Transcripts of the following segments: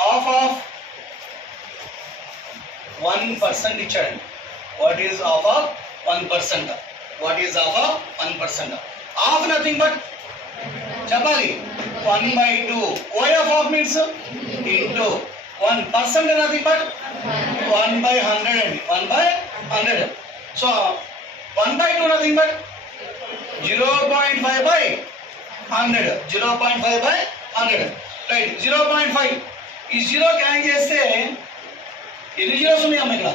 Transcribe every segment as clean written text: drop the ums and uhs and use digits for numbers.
half of 1% ఇచ్చాడండి. What is half of 1%? What is half of 1%? half nothing but చెప్పాలి 1/2. OF half means into 1% nothing but 1/100 అండి. 1/100. సో 1/2 nothing but 0.5/100. 0.5/100. రైట్. 0.5 ఈ 0 క్యాన్ చేస్తే ఎన్ని జీరోస్ ఉన్నాయి అమ్మ ఇక్కడ?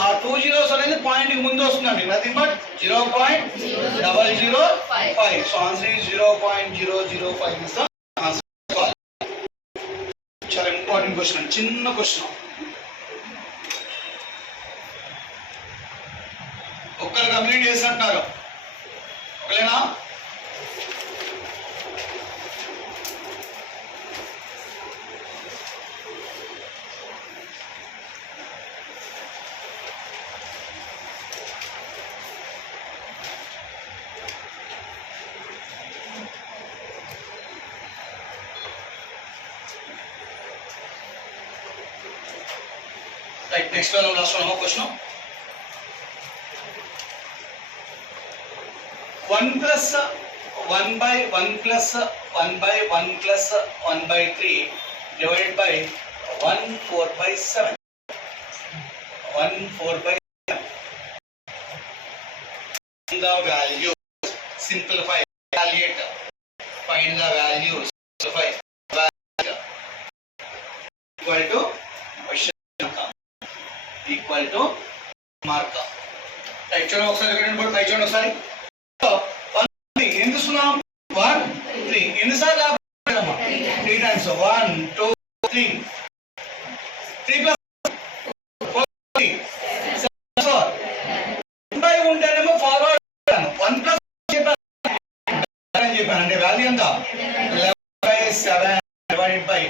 ఆ 2 జీరోస్ అనేది పాయింట్ ముందు వస్తుందండి. Nothing but 0.005. So answer is 0.005 is the answer. చాలా ఇంపార్టెంట్ క్వశ్చన్ అండి, చిన్న క్వశ్చన్. ఒక్కరు కంప్లీట్ చేసినట్టున్నారు, ఒకలేనా? Right, next one, last one more question. 1 plus 1/1 plus 1/1 plus 1/3 divided by 1/4/7. 1/4/7. Find the values. Simplify. Evaluate. Find the values. Simplify. Equal to question equal to marker. Right, చూడండి ఒకసారి second board పై చూడండి ఒకసారి. 1 ఎంత సున్నాం 1 3 ఎన్నిసార్లు రాబోదమ్మా 3 టైమ్స్ 1 2 3 3 ప్లస్ 4 7 బై ఉంటేనేమో ఫార్వర్డ్ 1 ప్లస్ చెప్పాను అంటే వాల్యూ ఎంత 11/7 డివైడెడ్ బై